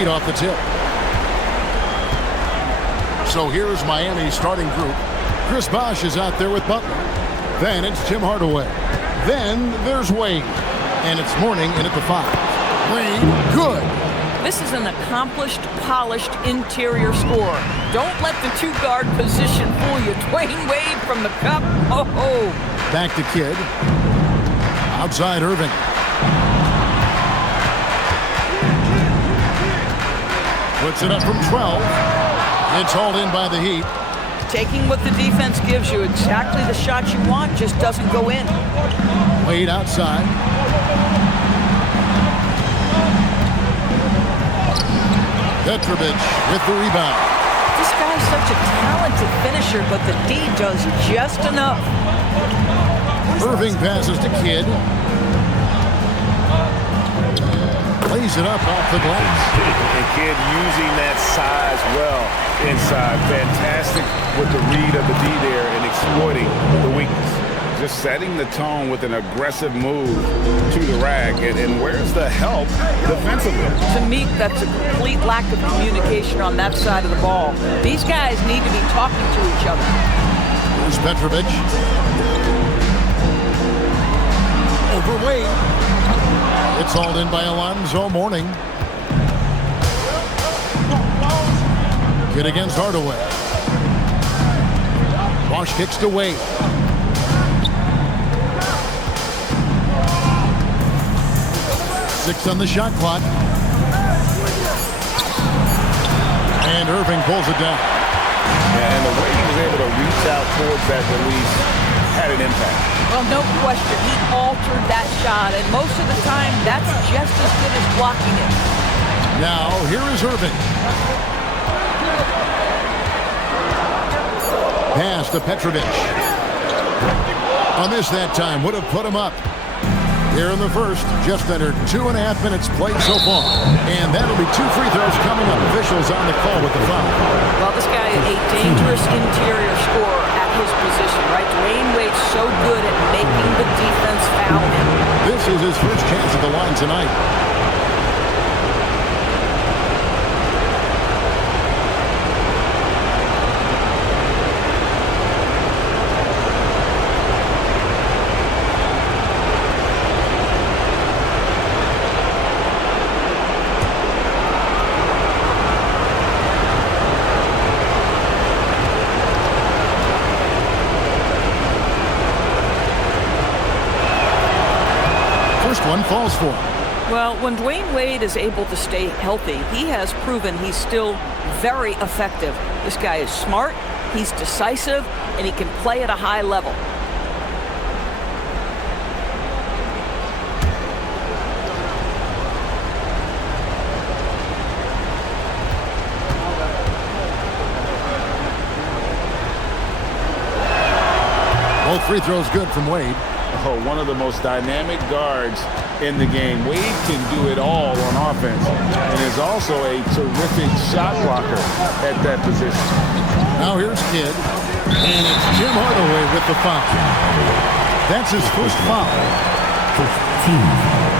lead off the tip. So here's Miami's starting group. Chris Bosh is out there with Butler. Then it's Tim Hardaway. Then there's Wade. And it's Mourning in at the 5. Wade, good. This is an accomplished, polished interior scorer. Don't let the two-guard position fool you. Dwayne Wade from the cup. Oh. Back to Kidd. Outside Irving. Puts it up from 12. It's hauled in by the Heat. Taking what the defense gives you, exactly the shot you want, just doesn't go in. Wade outside. Petrovic with the rebound. This guy's such a talented finisher, but the D does just enough. Irving passes to Kidd. Lays it up off the glass. And Kidd using that size well inside. Fantastic with the read of the D there and exploiting the weakness. Just setting the tone with an aggressive move to the rack. And where's the help defensively? To me, that's a complete lack of communication on that side of the ball. These guys need to be talking to each other. Here's Petrovic. Overweight. It's hauled in by Alonzo Mourning. Kidd against Hardaway. Bosh kicks to Wade. Six on the shot clock. And Irving pulls it down. And the way he was able to reach out towards that release had an impact. Well, no question. He altered that shot, and most of the time, that's just as good as blocking it. Now, here is Irving. Pass to Petrovic. A miss that time. Would have put him up. Here in the first, just under 2.5 minutes played so far. And that'll be 2 free throws coming up. Officials on the call with the foul. Well, this guy is a dangerous interior scorer at his position, right? Dwayne Wade's so good at making the defense foul him. This is his first chance at the line tonight. One falls for him. Well, when Dwayne Wade is able to stay healthy, he has proven he's still very effective. This guy is smart, he's decisive, and he can play at a high level. Both free throws good from Wade. Oh, one of the most dynamic guards in the game. Wade can do it all on offense and is also a terrific shot blocker at that position. Now here's Kidd, and it's Tim Hardaway with the foul. That's his first foul. 15.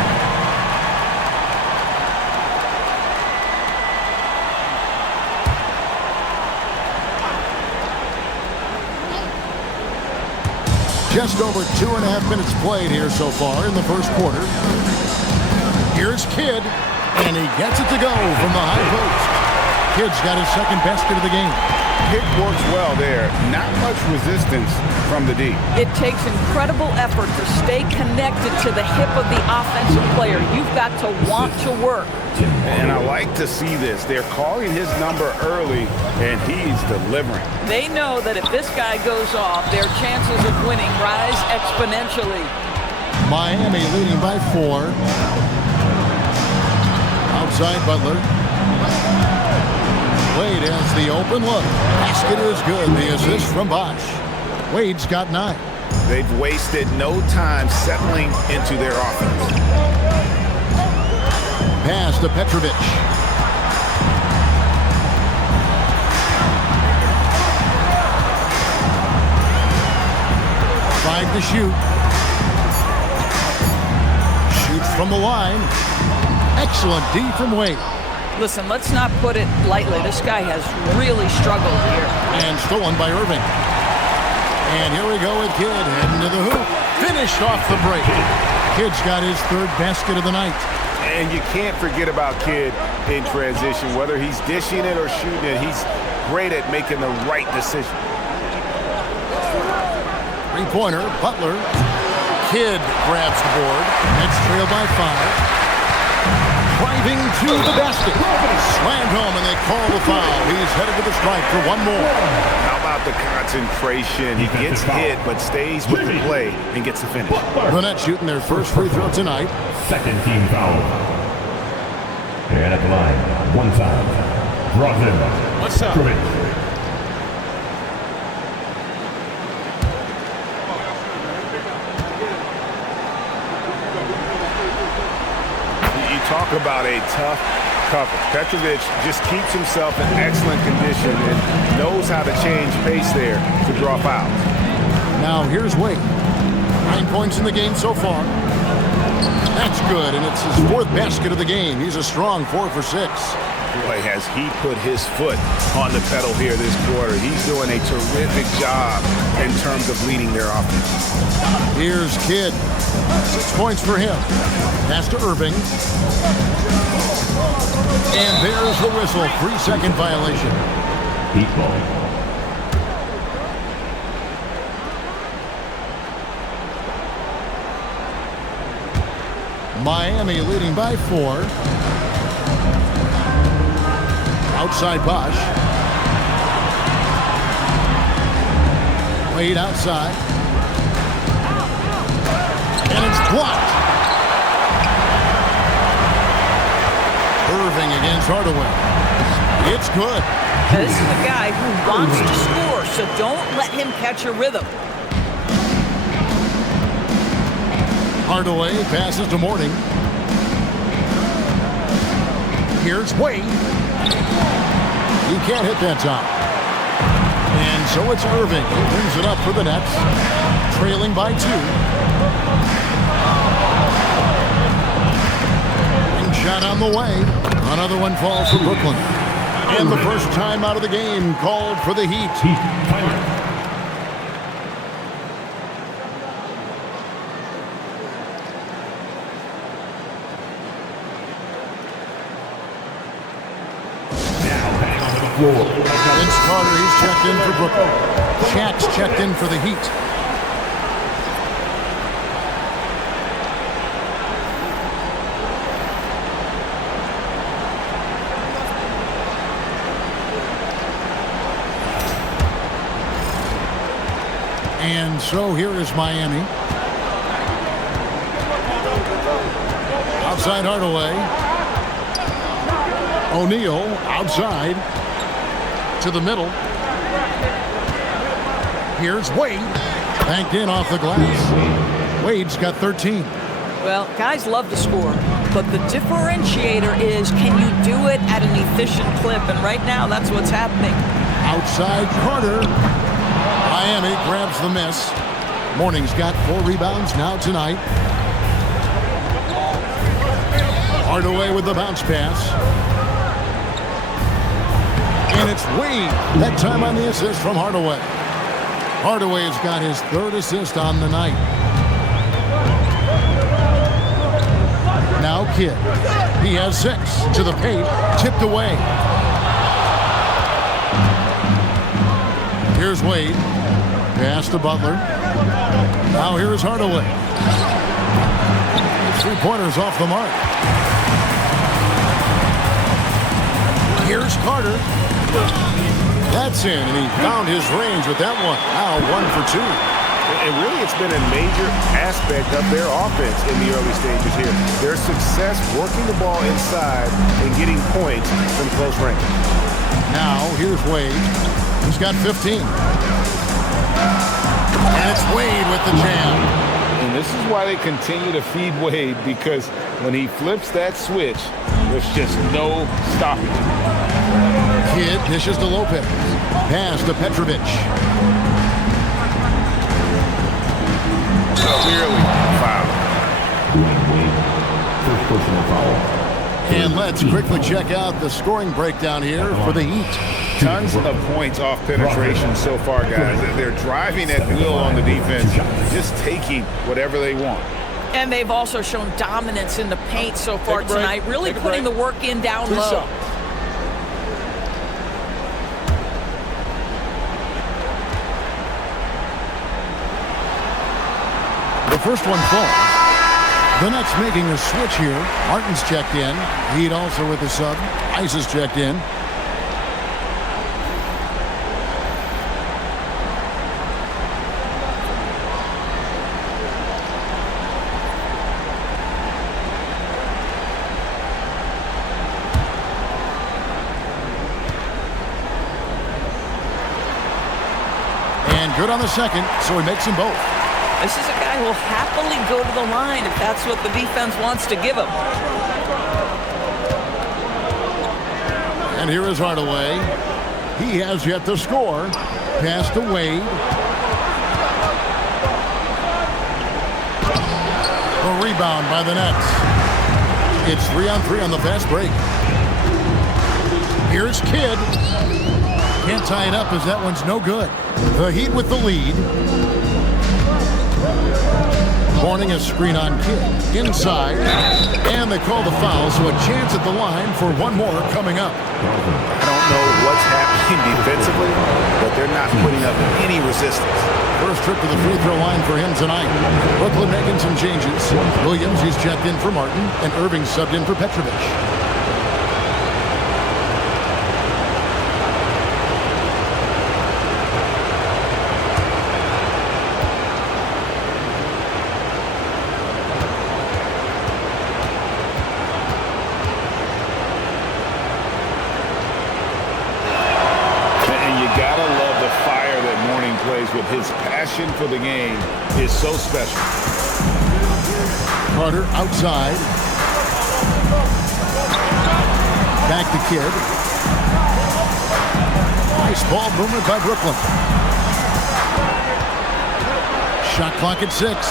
Just over 2.5 minutes played here so far in the first quarter. Here's Kidd, and he gets it to go from the high post. Kidd's got his second basket of the game. Kidd works well there. Not much resistance from the D. It takes incredible effort to stay connected to the hip of the offensive player. You've got to want to work. And I like to see this. They're calling his number early, and he's delivering. They know that if this guy goes off, their chances of winning rise exponentially. Miami leading by 4. Outside Butler. Wade has the open look. Basket is good. The assist from Bosh. Wade's got 9. They've wasted no time settling into their offense. Pass to Petrovic. Five to shoot. Shoots from the line. Excellent D from Wade. Listen, let's not put it lightly. This guy has really struggled here. And stolen by Irving. And here we go with Kidd heading to the hoop. Finished off the break. Kidd's got his third basket of the night. And you can't forget about Kidd in transition. Whether he's dishing it or shooting it, he's great at making the right decision. Three-pointer, Butler. Kidd grabs the board. Nets trail by 5. Driving to the basket. Slammed home, and they call the foul. He's headed to the stripe for one more. How about the concentration? He gets hit, but stays with the play and gets the finish. The Nets shooting their first free throw tonight. Second team foul. And at the line, one time. Brogdon. What's up? Talk about a tough cover. Petrovic just keeps himself in excellent condition and knows how to change pace there to draw fouls. Now here's Wade. 9 points in the game so far. That's good, and it's his fourth basket of the game. He's a strong 4 for 6. Boy, has he put his foot on the pedal here this quarter. He's doing a terrific job in terms of leading their offense. Here's Kidd. 6 points for him. Pass to Irving. And there's the whistle. 3-second violation. Heat ball. Miami leading by 4. Outside Bosch. Wade outside. And it's blocked. Irving against Hardaway. It's good. This is a guy who wants to score, so don't let him catch a rhythm. Hardaway passes to Morning. Here's Wade. He can't hit that top. And so it's Irving who brings it up for the Nets, trailing by 2. And shot on the way. Another one falls for Brooklyn. And the first time out of the game called for the Heat. Vince Carter, he's checked in for Brooklyn. Shaq's checked in for the Heat. And so here is Miami. Outside Hardaway. O'Neal outside. To the middle. Here's Wade. Banked in off the glass. Wade's got 13. Well, guys love to score, but the differentiator is, can you do it at an efficient clip? And right now, that's what's happening. Outside Carter. Miami grabs the miss. Morning's got 4 rebounds now tonight. Hardaway with the bounce pass. And it's Wade, that time on the assist from Hardaway. Hardaway's got his 3rd assist on the night. Now Kidd. He has 6 to the paint, tipped away. Here's Wade. Pass to Butler. Now here's Hardaway. 3-pointers off the mark. Here's Carter. That's in, and he found his range with that one. Now 1 for 2. And really, it's been a major aspect of their offense in the early stages here. Their success working the ball inside and getting points from close range. Now, here's Wade. He's got 15. And it's Wade with the jam. And this is why they continue to feed Wade, because when he flips that switch, there's just no stopping him. Kidd dishes to Lopez. Pass to Petrovic. Clearly foul. First personal foul. And let's quickly check out the scoring breakdown here for the Heat. Tons of points off penetration so far, guys. They're driving at will on the defense, just taking whatever they want. And they've also shown dominance in the paint so far tonight, really putting the work in down low. The first one falls. The Nets making a switch here. Martin's checked in. Heat also with the sub. Ice is checked in. And good on the second, so he makes them both. This is a guy who will happily go to the line if that's what the defense wants to give him. And here is Hardaway. He has yet to score. Pass to Wade. A rebound by the Nets. It's 3-on-3 on the fast break. Here's Kidd. Can't tie it up as that one's no good. The Heat with the lead. Horning a screen on Kidd. Inside. And they call the foul, so a chance at the line for one more coming up. I don't know what's happening defensively, but they're not putting up any resistance. First trip to the free throw line for him tonight. Brooklyn making some changes. Williams, he's checked in for Martin, and Irving subbed in for Petrovic. With his passion for the game is so special. Carter outside. Back to Kidd. Nice ball movement by Brooklyn. Shot clock at 6.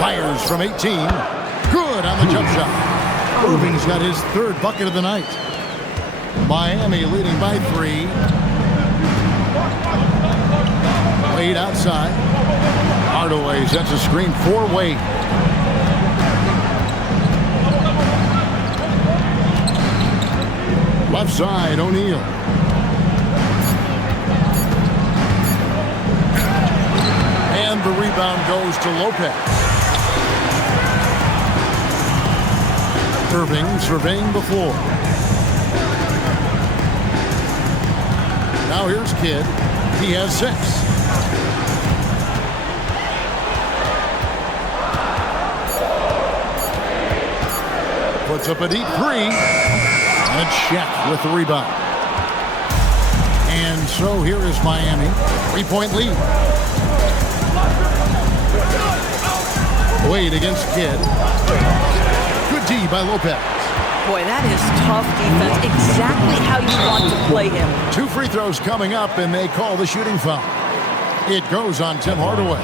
Fires from 18. Good on the jump shot. Irving's got his third bucket of the night. Miami leading by 3. Wade outside. Hardaway sets a screen for Wade. Left side, O'Neal. And the rebound goes to Lopez. Irving surveying the floor. Now here's Kidd. He has 6. Puts up a deep 3. And Shaq with the rebound. And so here is Miami. 3-point lead. Wade against Kidd. Good D by Lopez. Boy, that is tough defense. Exactly how you want to play him. 2 free throws coming up, and they call the shooting foul. It goes on Tim Hardaway.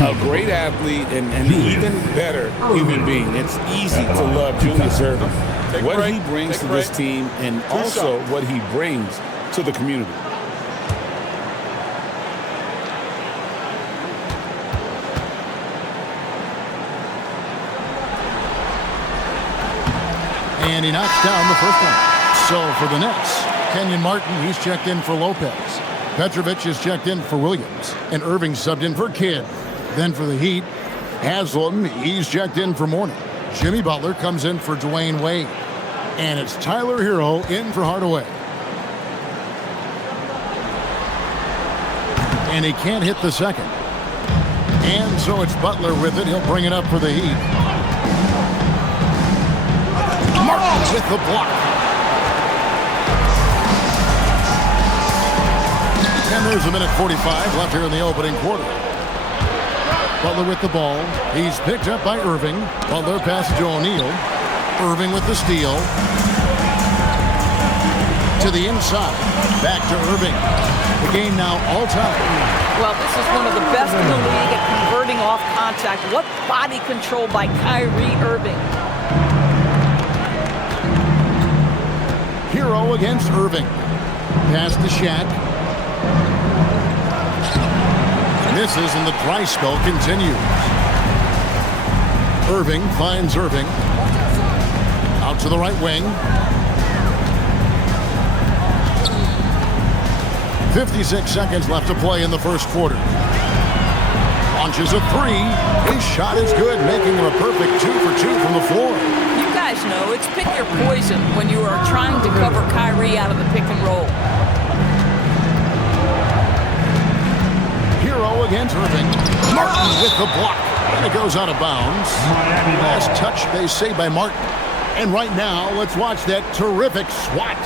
A great athlete and an even better human being. It's easy to love Julius Irving. What he brings to this team and also what he brings to the community. And he knocks down the first one. So for the Nets, Kenyon Martin, he's checked in for Lopez. Petrovic is checked in for Williams. And Irving subbed in for Kidd. Then for the Heat, Haslam, he's checked in for Mourning. Jimmy Butler comes in for Dwayne Wade. And it's Tyler Hero in for Hardaway. And he can't hit the second. And so it's Butler with it. He'll bring it up for the Heat. Martin with the block. And there's a minute 45 left here in the opening quarter. Butler with the ball. He's picked up by Irving. Butler passes to O'Neal. Irving with the steal. To the inside. Back to Irving. The game now all time. Well, this is one of the best in the league at converting off contact. What body control by Kyrie Irving. Hero against Irving. Pass to Shaq. Misses and the dry spell continues. Irving finds Irving. Out to the right wing. 56 seconds left to play in the first quarter. Launches a three. His shot is good, making him a perfect 2 for 2 from the floor. You guys know it's pick your poison when you are trying to cover Kyrie out of the pick and roll. Hero against Irving. Martin with the block. And it goes out of bounds. Last touch, they say, by Martin. And right now, let's watch that terrific swat.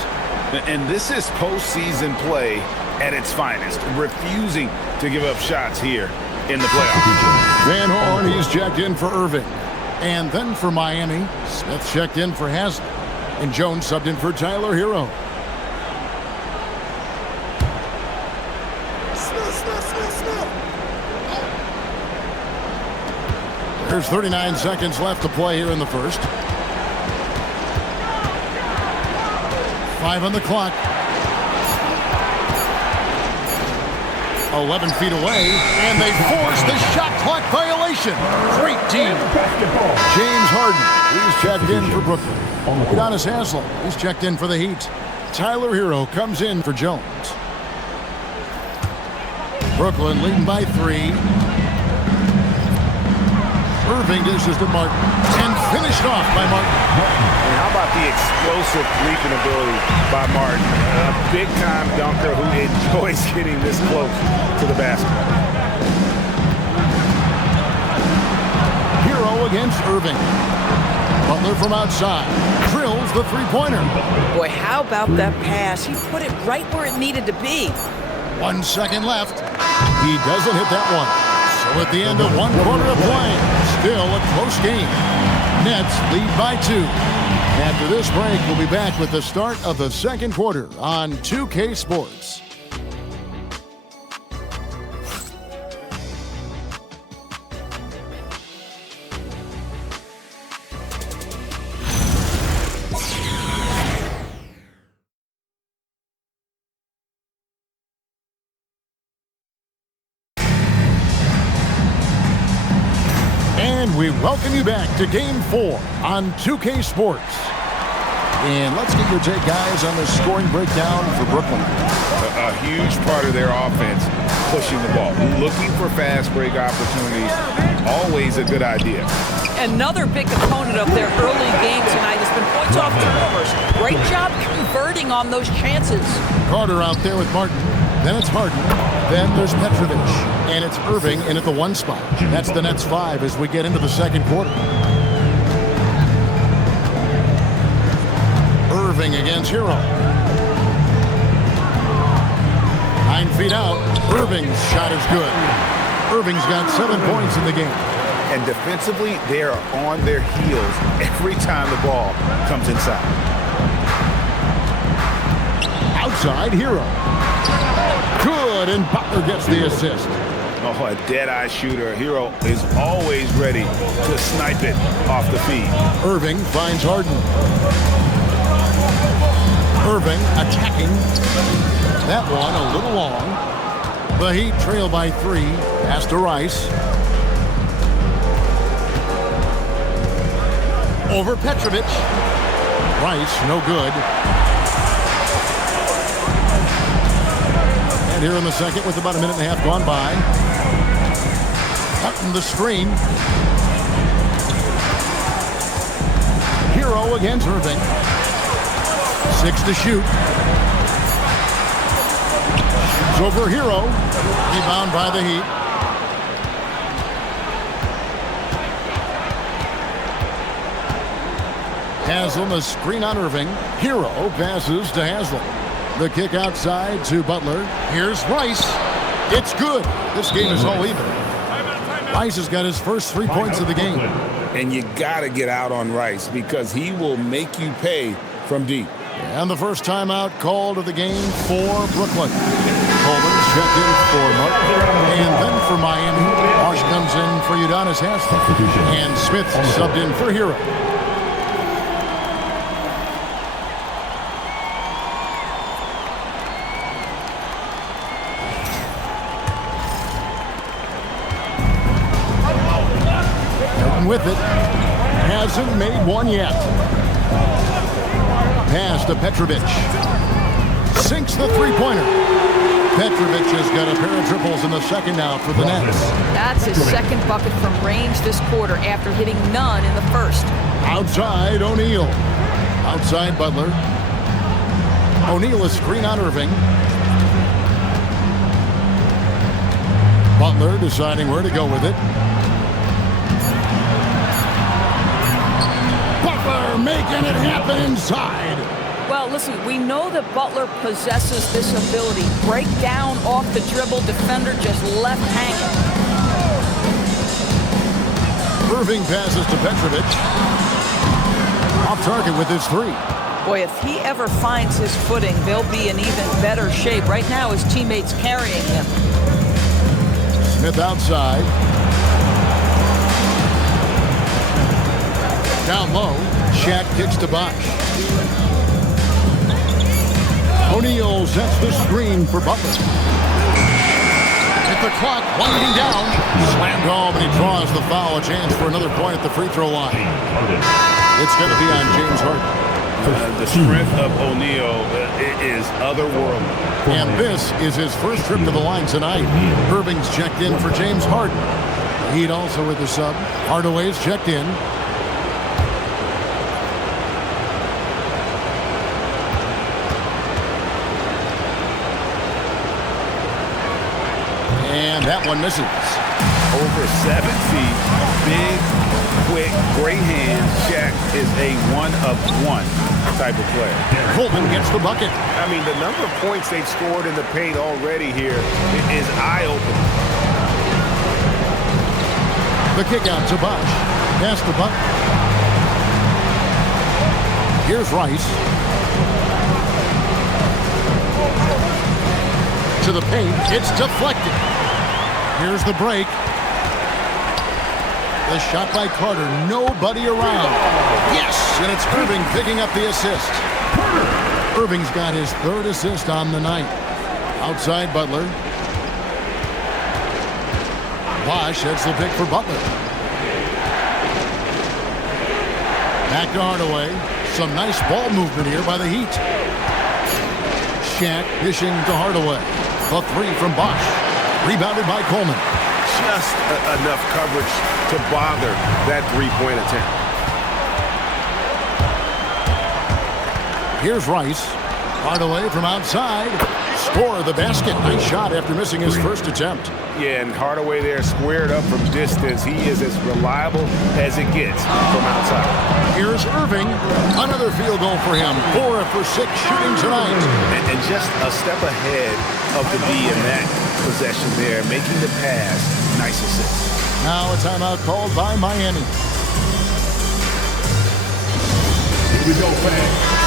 And this is postseason play at its finest, refusing to give up shots here in the playoffs. Van Horn, he's checked in for Irving. And then for Miami, Smith checked in for Haslem. And Jones subbed in for Tyler Hero. There's 39 seconds left to play here in the first. 5 on the clock. 11 feet away, and they force the shot clock violation. Great team. James Harden, he's checked in for Brooklyn. Udonis Haslem, he's checked in for the Heat. Tyler Hero comes in for Jones. Brooklyn leading by 3. Irving dishes to Martin, and finished off by Martin. And how about the explosive leaping ability by Martin? A big-time dunker who enjoys getting this close to the basket. Hero against Irving. Butler from outside. Drills the three-pointer. Boy, how about that pass? He put it right where it needed to be. 1 second left. He doesn't hit that one. So at the end of 1 quarter of play, still a close game. Nets lead by 2. After this break, we'll be back with the start of the second quarter on 2K Sports. We welcome you back to Game 4 on 2K Sports. And let's get your take, guys, on the scoring breakdown for Brooklyn. A huge part of their offense, pushing the ball. Looking for fast break opportunities, always a good idea. Another big component of their early game tonight has been points off turnovers. Great job converting on those chances. Carter out there with Martin. Then it's Harden. Then there's Petrovic. And it's Irving in at the 1 spot. That's the Nets 5 as we get into the second quarter. Irving against Hero. 9 feet out. Irving's shot is good. Irving's got 7 points in the game. And defensively, they are on their heels every time the ball comes inside. Outside, Hero. Good, and Butler gets the assist. Oh, a dead-eye shooter. Hero is always ready to snipe it off the feed. Irving finds Harden. Irving attacking. That one a little long. The Heat trail by 3. Pass to Rice. Over Petrovic. Rice, no good. And here in the second with about a minute and a half gone by. Hutton the screen. Hero against Irving. 6 to shoot. Shoots over Hero. Rebound by the Heat. Haslem, a screen on Irving. Hero passes to Haslem. The kick outside to Butler. Here's Rice. It's good. This game is all even. Rice has got his first 3 points of the game. And you got to get out on Rice because he will make you pay from deep. And the first timeout called of the game for Brooklyn. Coleman checked in for Martin. And then for Miami, Marsh comes in for Udonis Haslem. And Smith subbed in for Hero. With it, hasn't made one yet. Pass to Petrovic. Sinks the three-pointer. Petrovic has got a pair of triples in the second now for the Nets. That's his second bucket from range this quarter after hitting none in the first. Outside, O'Neal. Outside, Butler. O'Neal is screen on Irving. Butler deciding where to go with it. Butler making it happen inside. Well, listen, we know that Butler possesses this ability. Break down off the dribble, defender just left hanging. Irving passes to Petrovic. Off target with his three. Boy, if he ever finds his footing, they'll be in even better shape. Right now, his teammates carrying him. Smith outside. Down low, Shaq kicks to Bosh. O'Neal sets the screen for Butler. At the clock, winding down. Slammed home, and he draws the foul. A chance for another point at the free throw line. It's going to be on James Harden. The strength of O'Neal is otherworldly. And this is his first trip to the line tonight. Irving's checked in for James Harden. Heat also with the sub. Hardaway's checked in. And that one misses. Over 7 feet, big, quick, great hands. Shaq is a one-of-one type of player. Coleman gets the bucket. I mean, the number of points they've scored in the paint already here is eye-opening. The kick out to Bosh. Pass the bucket. Here's Rice. To the paint. It's deflected. Here's the break. The shot by Carter. Nobody around. Yes! And it's Irving picking up the assist. Irving's got his third assist on the night. Outside Butler. Bosh heads the pick for Butler. Back to Hardaway. Some nice ball movement here by the Heat. Shaq dishing to Hardaway. The three from Bosh. Rebounded by Coleman. Just enough coverage to bother that three-point attempt. Here's Rice. Hardaway from outside. Score the basket. Nice shot after missing his first attempt. Yeah, and Hardaway there squared up from distance. He is as reliable as it gets from outside. Here's Irving. Another field goal for him. 4 for 6 shooting tonight. And just a step ahead of the D in that possession there, making the pass. Nice assist. Now a timeout called by Miami. Here we go, fans.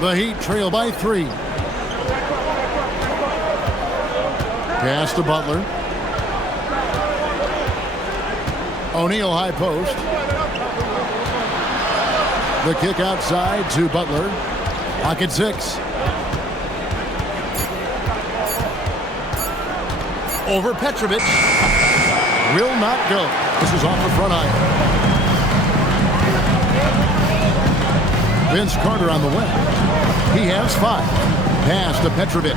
The Heat trail by 3. Pass to Butler. O'Neal high post. The kick outside to Butler. Pocket 6. Over Petrovic. Will not go. This is off the front iron. Vince Carter on the way. He has 5. Pass to Petrovic.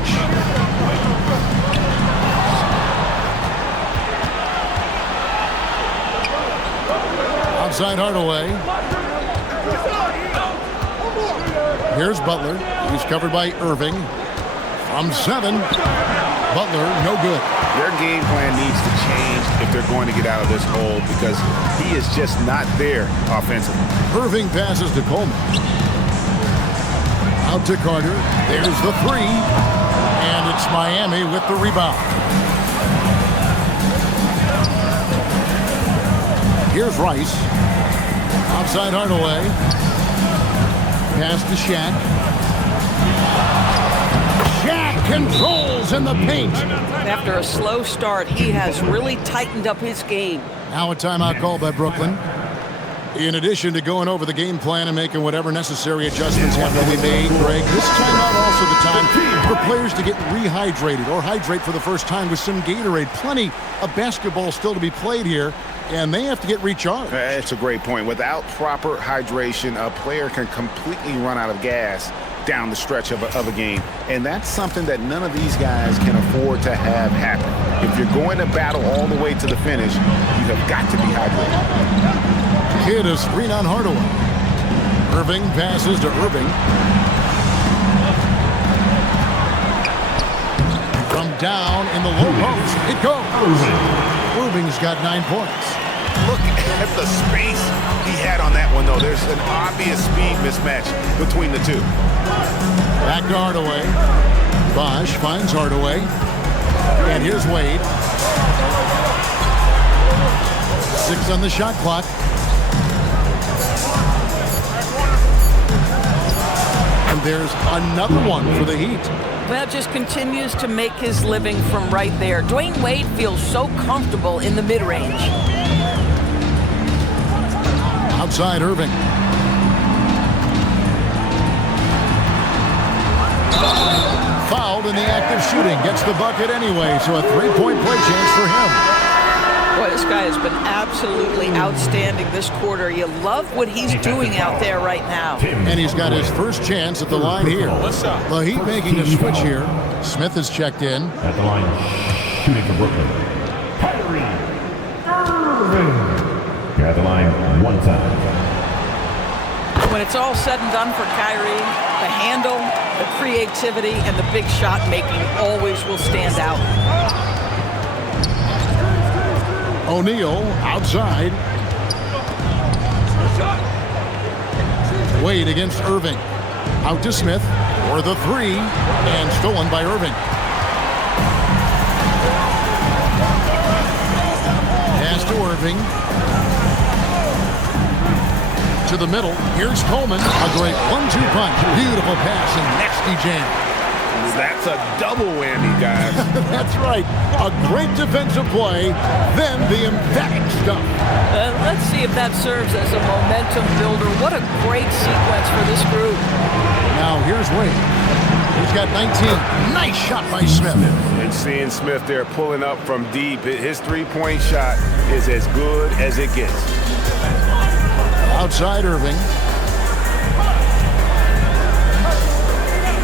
Outside Hardaway. Here's Butler. He's covered by Irving. From 7. Butler, no good. Their game plan needs to change if they're going to get out of this hole because he is just not there offensively. Irving passes to Coleman. Out to Carter. There's the 3. And it's Miami with the rebound. Here's Rice. Outside Hardaway. Pass to Shaq. Shaq controls in the paint. After a slow start, he has really tightened up his game. Now a timeout called by Brooklyn. In addition to going over the game plan and making whatever necessary adjustments have to be made, Greg, this timeout also the time for players to get rehydrated or hydrate for the first time with some Gatorade. Plenty of basketball still to be played here, and they have to get recharged. That's a great point. Without proper hydration, a player can completely run out of gas down the stretch of a game. And that's something that none of these guys can afford to have happen. If you're going to battle all the way to the finish, you have got to be hydrated. Kid is screen on Hardaway. Irving passes to Irving. From down in the low post, it goes. Irving's got 9 points. Look at the space he had on that one, though. There's an obvious speed mismatch between the two. Back to Hardaway. Bosch finds Hardaway. And here's Wade. 6 on the shot clock. And there's another one for the Heat. That just continues to make his living from right there. Dwayne Wade feels so comfortable in the mid-range. Outside Irving. Fouled in the act of shooting. Gets the bucket anyway, so a 3-point play chance for him. Boy, this guy has been absolutely outstanding this quarter. You love what he's doing out there right now. And he's got his first chance at the line here. The Heat making a switch here. Smith has checked in. At the line, shooting for Brooklyn. Kyrie Irving. At the line, 1 time. When it's all said and done for Kyrie, the handle, the creativity, and the big shot making always will stand out. O'Neal outside. Wade against Irving. Out to Smith for the 3, and stolen by Irving. Pass to Irving. To the middle. Here's Coleman. A great 1-2 punch. Beautiful pass and nasty jam. That's a double whammy, guys. That's right. A great defensive play, then the emphatic stuff. Let's see if that serves as a momentum builder. What a great sequence for this group. Now here's Wade. He's got 19. Nice shot by Smith. And seeing Smith there pulling up from deep, his 3-point shot is as good as it gets. Outside Irving.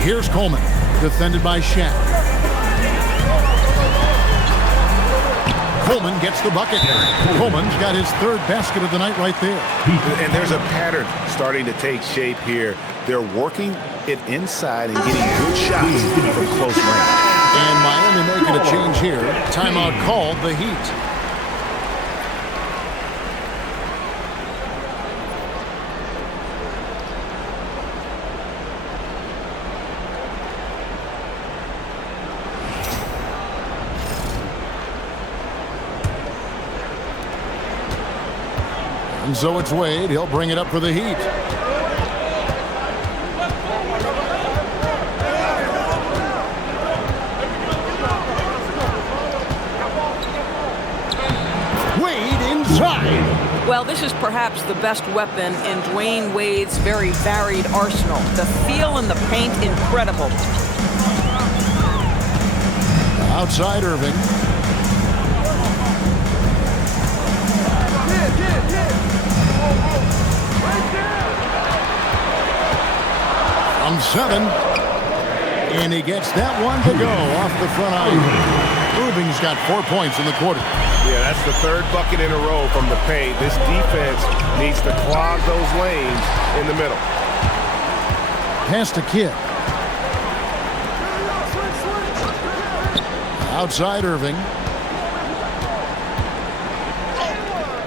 Here's Coleman. Defended by Shaq. Coleman gets the bucket. Coleman's got his 3rd basket of the night right there. And there's a pattern starting to take shape here. They're working it inside and getting good shots from close range. And Miami making a change here. Timeout called the Heat. And so it's Wade. He'll bring it up for the Heat. Wade inside. Well, this is perhaps the best weapon in Dwayne Wade's very varied arsenal. The feel in the paint, incredible. Outside Irving. From 7, and he gets that one to go off the front iron. Irving's got 4 points in the quarter. Yeah, that's the 3rd bucket in a row from the paint. This defense needs to clog those lanes in the middle. Pass to Kidd. Outside Irving.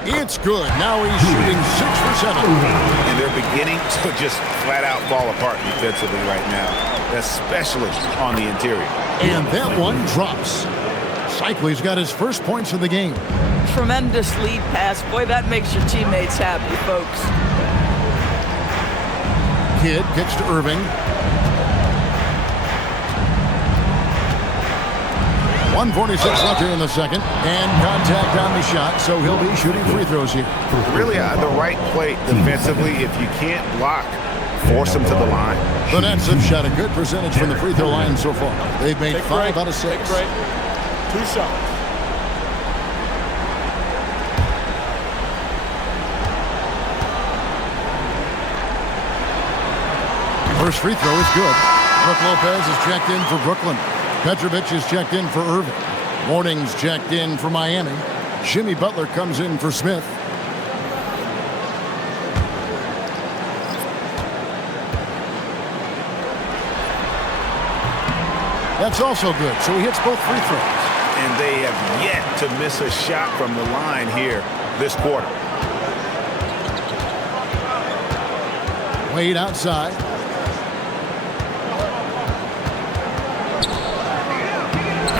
It's good. Now he's shooting 6 for 7. And they're beginning to just flat out fall apart defensively right now, especially on the interior. And that one drops. Cycly's got his first points of the game. Tremendous lead pass. Boy, that makes your teammates happy, folks. Kidd kicks to Irving. 1:46 left here in the second. And contact on the shot, so he'll be shooting free throws here. Really the right play defensively. If you can't block, force him to the line. The Nets have shot a good percentage from the free throw line so far. They've made 5 out of 6. 2 shots. First free throw is good. Brook Lopez is checked in for Brooklyn. Petrovic is checked in for Irving. Morning's checked in for Miami. Jimmy Butler comes in for Smith. That's also good, so he hits both free throws. And they have yet to miss a shot from the line here this quarter. Wade outside.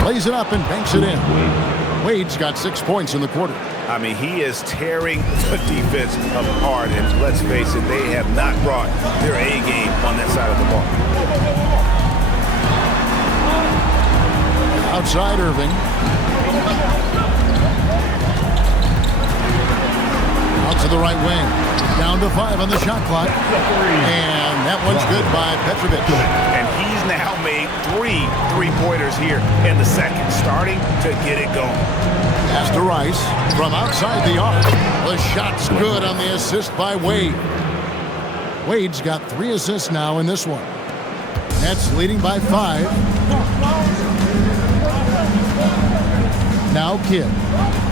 Plays it up and banks it in. Wade's got 6 points in the quarter. I mean, he is tearing the defense apart, and let's face it, they have not brought their A game on that side of the ball. Outside Irving. Out to the right wing. Down to 5 on the shot clock. And that one's good by Petrovic. And he's now made 3 3-pointers here in the second, starting to get it going. Pass to Rice from outside the arc. The shot's good on the assist by Wade. Wade's got 3 assists now in this one. Nets leading by 5. Now Kidd.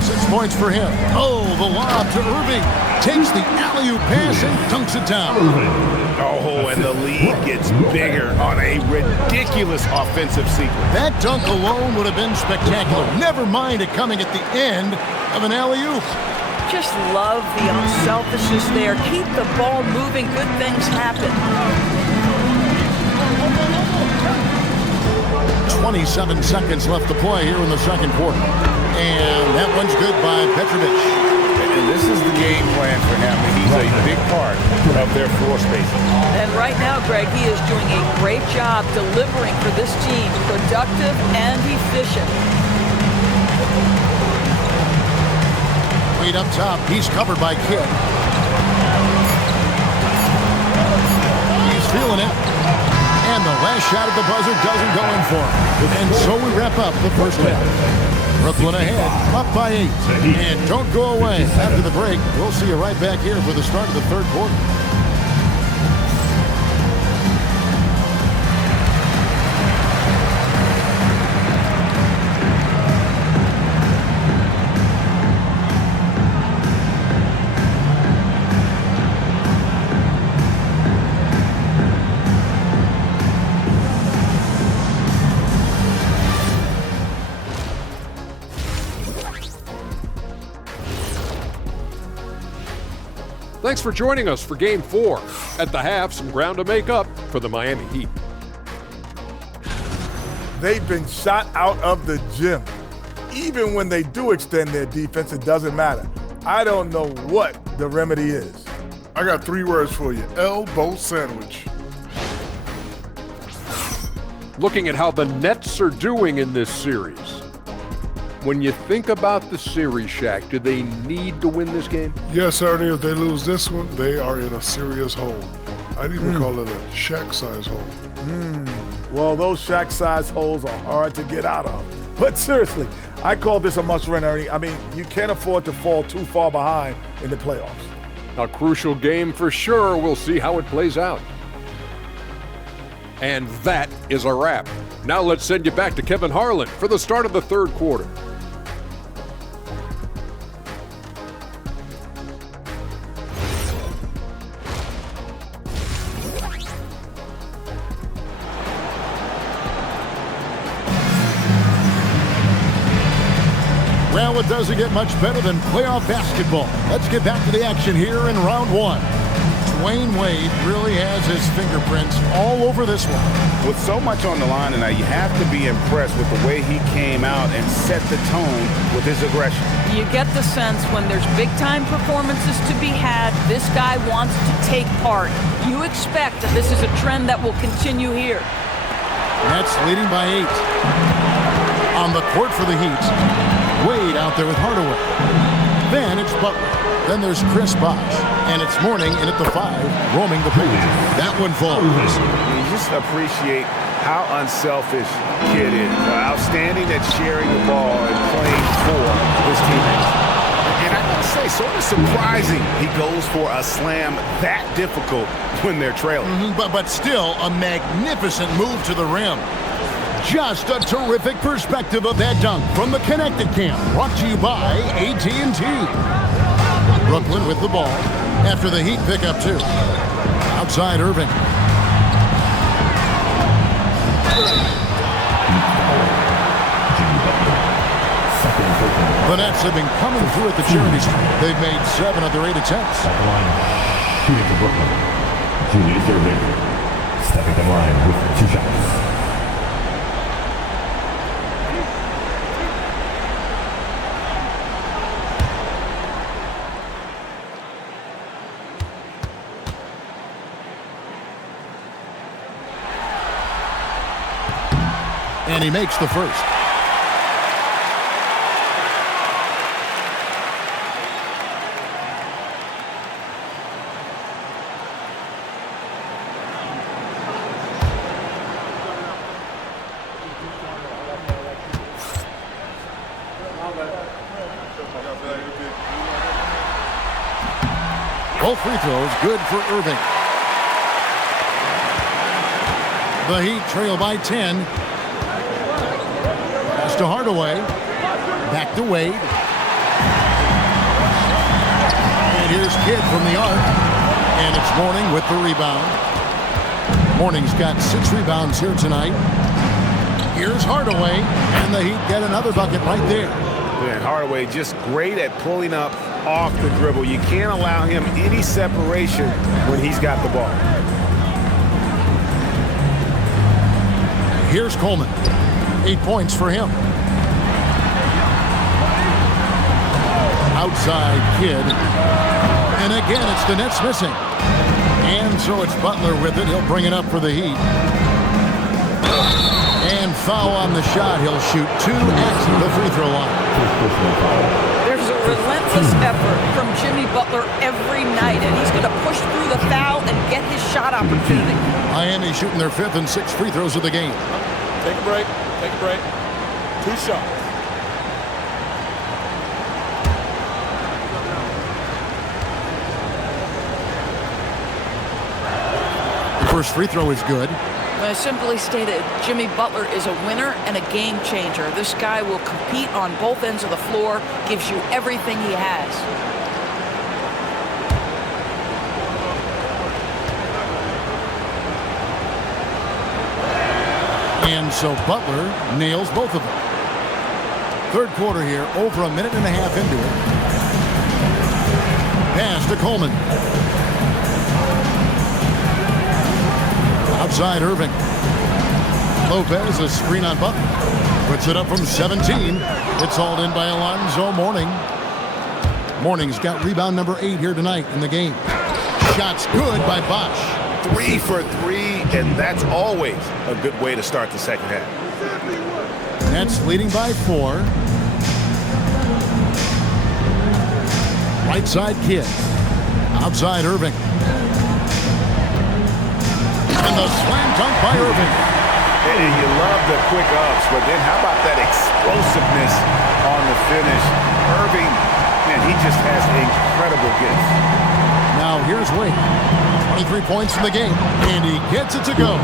6 points for him. Oh, the lob to Irving. Takes the alley-oop pass and dunks it down. Oh, and the lead gets bigger on a ridiculous offensive sequence. That dunk alone would have been spectacular. Never mind it coming at the end of an alley-oop. Just love the unselfishness there. Keep the ball moving. Good things happen. 27 seconds left to play here in the second quarter. And that one's good by Petrovic. And this is the game plan for him. He's a big part of their floor spacing. And right now, Greg, he is doing a great job delivering for this team. Productive and efficient. Wade up top. He's covered by Kidd. He's feeling it. And the last shot at the buzzer doesn't go in for him. And so we wrap up the first half. Brooklyn ahead, up by 8. And don't go away. After the break, we'll see you right back here for the start of the third quarter. Thanks for joining us for Game 4. At the half, some ground to make up for the Miami Heat. They've been shot out of the gym. Even when they do extend their defense, it doesn't matter. I don't know what the remedy is. I got 3 words for you. Elbow sandwich. Looking at how the Nets are doing in this series. When you think about the series, Shaq, do they need to win this game? Yes, Ernie, if they lose this one, they are in a serious hole. I'd even call it a Shaq-size hole. Well, those Shaq-size holes are hard to get out of. But seriously, I call this a must-win, Ernie. I mean, you can't afford to fall too far behind in the playoffs. A crucial game for sure. We'll see how it plays out. And that is a wrap. Now let's send you back to Kevin Harlan for the start of the third quarter. Well, it doesn't get much better than playoff basketball. Let's get back to the action here in round 1. Dwayne Wade really has his fingerprints all over this one. With so much on the line tonight, you have to be impressed with the way he came out and set the tone with his aggression. You get the sense when there's big-time performances to be had, this guy wants to take part. You expect that this is a trend that will continue here. Nets leading by 8. On the court for the Heat, Wade out there with Hardaway. Then it's Butler. Then there's Chris Bosh. And it's Mourning in at the 5, roaming the paint. That one falls. You just appreciate how unselfish Kid is. Outstanding at sharing the ball and playing for his teammates. And I gotta say, sort of surprising he goes for a slam that difficult when they're trailing. But still a magnificent move to the rim. Just a terrific perspective of that dunk from the Connected Camp, brought to you by AT&T. Brooklyn with the ball after the Heat pick up 2. Outside Irving. The Nets have been coming through at the charity stripe. They've made 7 of their 8 attempts. At the line, shooting for Brooklyn. Julius Irving stepping to the line with 2 shots. And he makes the first. Both free throws good for Irving. The Heat trail by 10. Pass to Hardaway. Back to Wade. And here's Kidd from the arc. And it's Mourning with the rebound. Mourning's got 6 rebounds here tonight. Here's Hardaway. And the Heat get another bucket right there. And Hardaway just great at pulling up off the dribble. You can't allow him any separation when he's got the ball. Here's Coleman. 8 points for him. Outside Kidd. And again, it's the Nets missing. And so it's Butler with it. He'll bring it up for the Heat. And foul on the shot. He'll shoot 2 at the free throw line. There's a relentless effort from Jimmy Butler every night, and he's going to push through the foul and get his shot opportunity. Miami shooting their 5th and 6th free throws of the game. Take a break. Take a break. 2 shots. The first free throw is good. I simply stated, Jimmy Butler is a winner and a game changer. This guy will compete on both ends of the floor, gives you everything he has. And so Butler nails both of them. Third quarter here, over a minute and a half into it. Pass to Coleman. Outside Irving. Lopez, a screen on Butler. Puts it up from 17. It's hauled in by Alonzo Mourning. Mourning's got rebound number 8 here tonight in the game. Shots good by Bosh. 3 for 3, and that's always a good way to start the second half. Nets leading by 4. Right side Kidd. Outside Irving. And the slam dunk by Irving. And you love the quick ups, but then how about that explosiveness on the finish? Irving, man, he just has incredible gifts. Now here's Wade. 23 points in the game, and he gets it to go.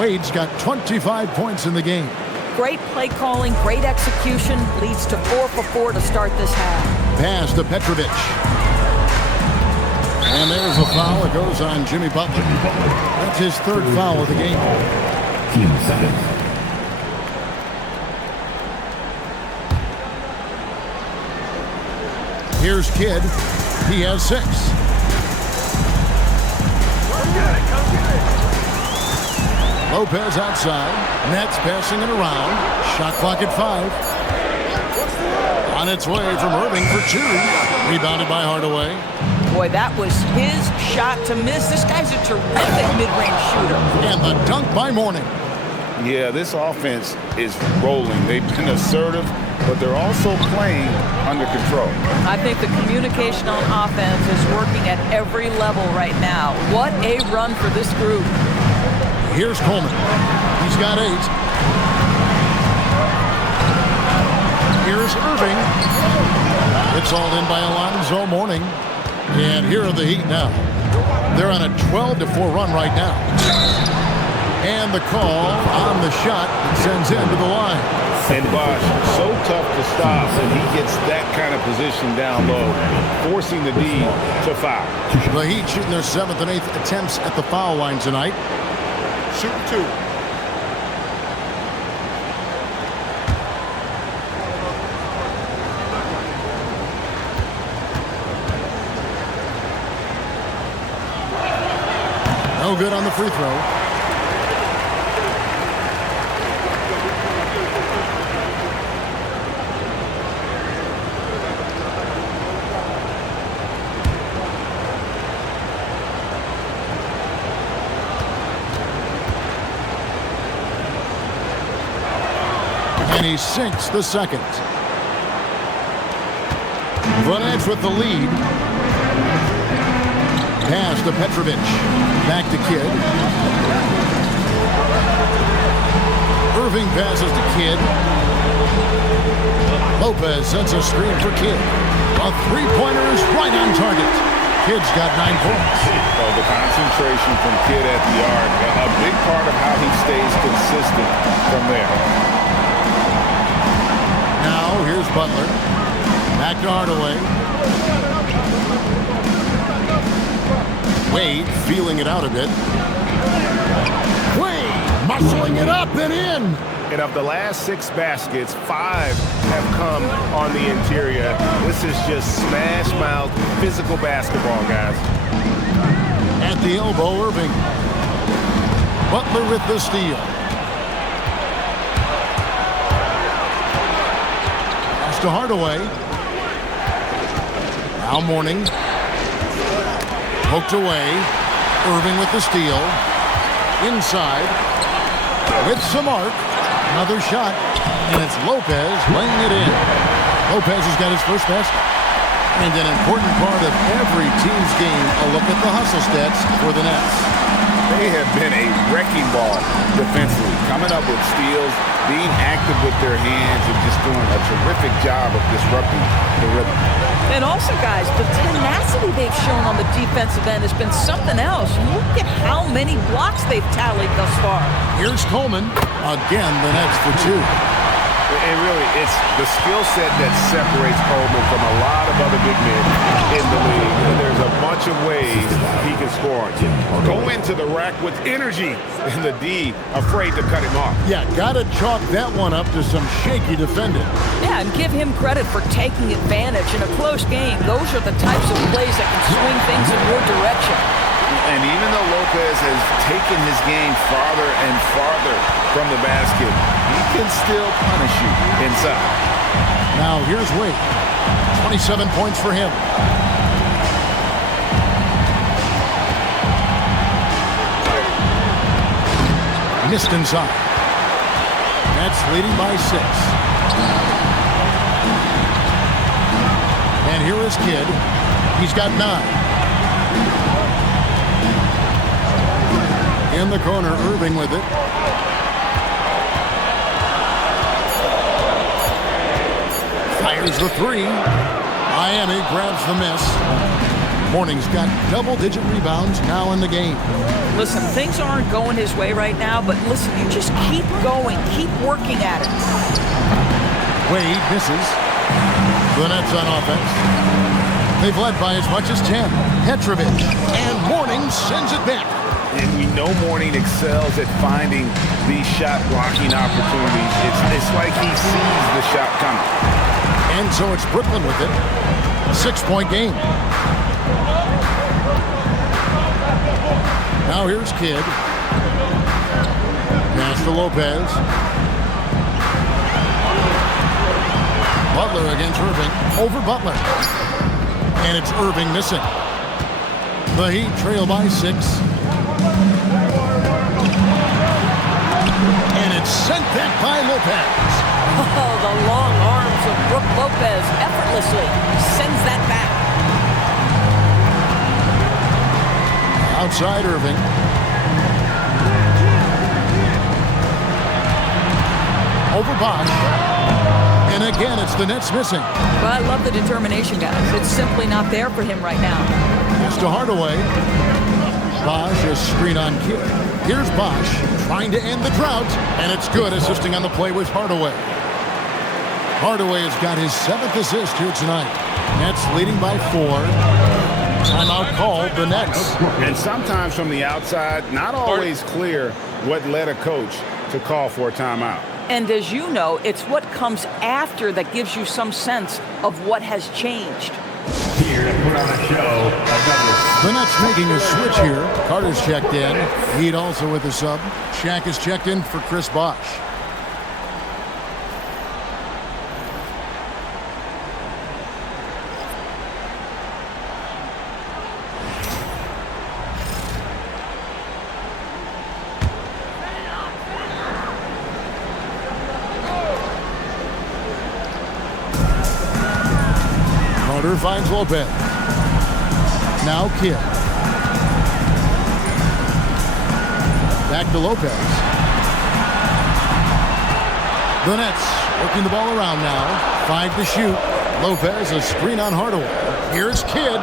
Wade's got 25 points in the game. Great play calling, great execution, leads to 4 for 4 to start this half. Pass to Petrovic. And there's a foul that goes on Jimmy Butler. That's his 3rd foul of the game. 15 seconds. Here's Kidd. He has 6. Lopez outside. Nets passing it around. Shot clock at 5. On its way from Irving for 2. Rebounded by Hardaway. Boy, that was his shot to miss. This guy's a terrific mid-range shooter. And the dunk by Mourning. Yeah, this offense is rolling. They've been assertive, but they're also playing under control. I think the communication on offense is working at every level right now. What a run for this group. Here's Coleman. He's got 8. Here's Irving. It's all in by Alonzo Mourning. And here are the Heat now. They're on a 12-4 run right now. And the call on the shot sends him to the line. And Bosh, so tough to stop, and he gets that kind of position down low, forcing the D to foul. The Heat shooting their 7th and 8th attempts at the foul line tonight. Shoot 2. No good on the free throw. And he sinks the second. The Nets with the lead. Pass to Petrovic. Back to Kidd. Irving passes to Kidd. Lopez sends a screen for Kidd. A three-pointer is right on target. Kidd's got 9 points. Oh, the concentration from Kidd at the arc, a big part of how he stays consistent from there. Now here's Butler. Back to Hardaway. Wade feeling it out a bit. Wade muscling it up and in. And of the last 6 baskets, 5 have come on the interior. This is just smash mouth physical basketball, guys. At the elbow, Irving. Butler with the steal. Pass to Hardaway. Now Mourning. Poked away. Irving with the steal. Inside. With some arc. Another shot. And it's Lopez laying it in. Lopez has got his first basket. And an important part of every team's game, a look at the hustle stats for the Nets. They have been a wrecking ball defensively, coming up with steals, being active with their hands, and just doing a terrific job of disrupting the rhythm. And also, guys, the tenacity they've shown on the defensive end has been something else. Look at how many blocks they've tallied thus far. Here's Coleman. Again, the Nets for 2. And really, it's the skill set that separates Coleman from a lot of other big men in the league. And there's a bunch of ways he can score. Go into the rack with energy, and the D afraid to cut him off. Yeah, gotta chalk that one up to some shaky defending. Yeah, and give him credit for taking advantage. In a close game, those are the types of plays that can swing things in your direction. And even though Lopez has taken his game farther and farther from the basket, he can still punish you inside. Now here's Wade. 27 points for him. Missed inside. Nets leading by 6. And here is Kidd. He's got 9. In the corner, Irving with it. Fires the 3. Miami grabs the miss. Mourning's got double-digit rebounds now in the game. Listen, things aren't going his way right now, but listen, you just keep going, keep working at it. Wade misses. The Nets on offense. They've led by as much as 10. Petrovic. And Mourning sends it back. And we know Mourning excels at finding these shot blocking opportunities. It's like he sees the shot coming. And so it's Brooklyn with it. 6-point game. Now here's Kidd. Pass to Lopez. Butler against Irving. Over Butler. And it's Irving missing. The Heat trail by 6. And it's sent back by Lopez. Oh, the long arms of Brook Lopez effortlessly sends that back. Outside Irving. Over Bosch. And again, it's the Nets missing. Well, I love the determination, guys. It's simply not there for him right now. Pass to Hardaway. Bosch is screen on Kidd. Here's Bosch trying to end the drought. And it's good. Assisting on the play was Hardaway. Hardaway has got his 7th assist here tonight. Nets leading by 4. Timeout called the Nets. And sometimes from the outside, not always clear what led a coach to call for a timeout. And as you know, it's what comes after that gives you some sense of what has changed. Here to put on a show, The Nets making a switch here. Carter's checked in. Heat also with the sub. Shaq is checked in for Chris Bosh. Carter finds Lopez. Now Kidd. Back to Lopez. The Nets working the ball around now. 5 to shoot. Lopez, a screen on Hardaway. Here's Kidd.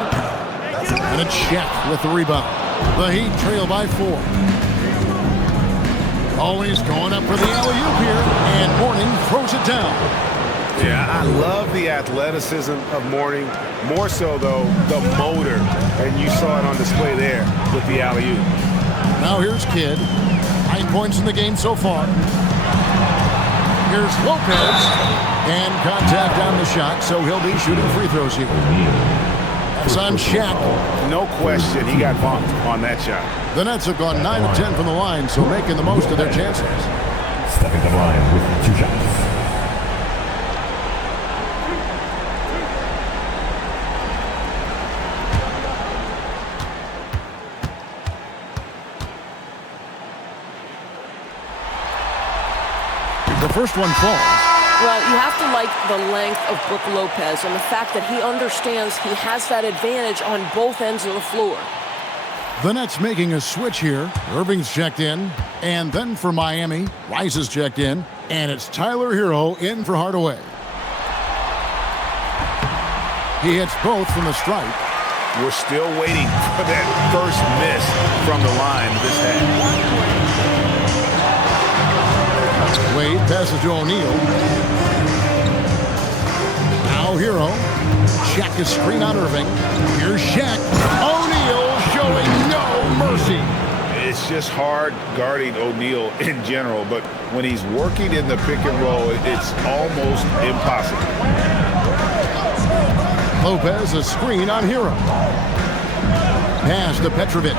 And a check with the rebound. The Heat trail by 4. Always going up for the alley-oop here. And Mourning throws it down. Yeah, I love the athleticism of Mourning. More so, though, the motor. And you saw it on display there with the alley-oop. Now here's Kidd. 9 points in the game so far. Here's Lopez. And contact on the shot, so he'll be shooting free throws here. That's on Shaq. No question, he got bumped on that shot. The Nets have gone 9 of 10 from the line, so making the most of their chances. stepping to the line with 2 shots. The first one falls. Well, you have to like the length of Brook Lopez and the fact that he understands he has that advantage on both ends of the floor. The Nets making a switch here. Irving's checked in. And then for Miami, Rice is checked in. And it's Tyler Hero in for Hardaway. He hits both from the stripe. We're still waiting for that first miss from the line this half. Wade passes to O'Neal. Now Hero. Shaq is screen on Irving. Here's Shaq. O'Neal showing no mercy. It's just hard guarding O'Neal in general, but when he's working in the pick and roll, it's almost impossible. Lopez a screen on Hero. Pass to Petrovic.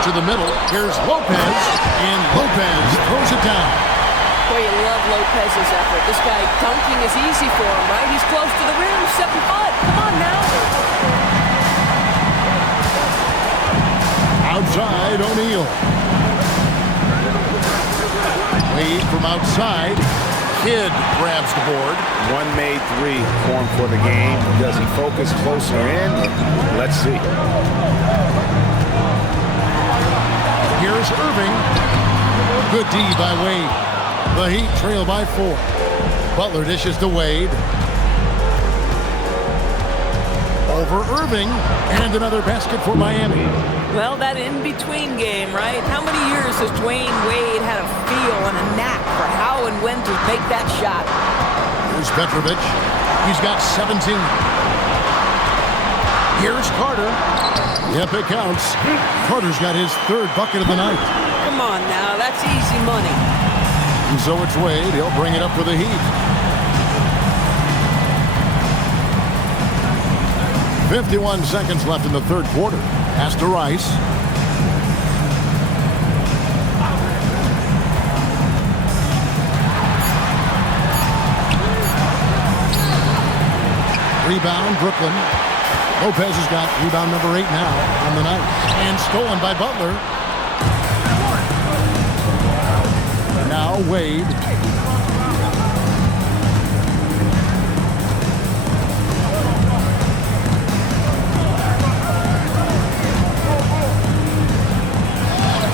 To the middle, here's Lopez, and Lopez throws it down. Boy, you love Lopez's effort. This guy dunking is easy for him, right? He's close to the rim, 7 foot. Come on now. Outside, O'Neal. Wade from outside. Kidd grabs the board. One made 3 formed for the game. Does he focus closer in? Let's see. Here's Irving. Good D by Wade. The Heat trail by 4. Butler dishes to Wade. Over Irving. And another basket for Miami. Well, that in-between game, right? How many years has Dwayne Wade had a feel and a knack for how and when to make that shot? Here's Petrovic. He's got 17. Here's Carter. Yep, it counts. Carter's got his 3rd bucket of the night. Come on now, that's easy money. And so it's Wade. He'll bring it up for the Heat. 51 seconds left in the third quarter. Pass to Rice. Rebound, Brooklyn. Lopez has got rebound number 8 now on the night. And stolen by Butler. Now Wade.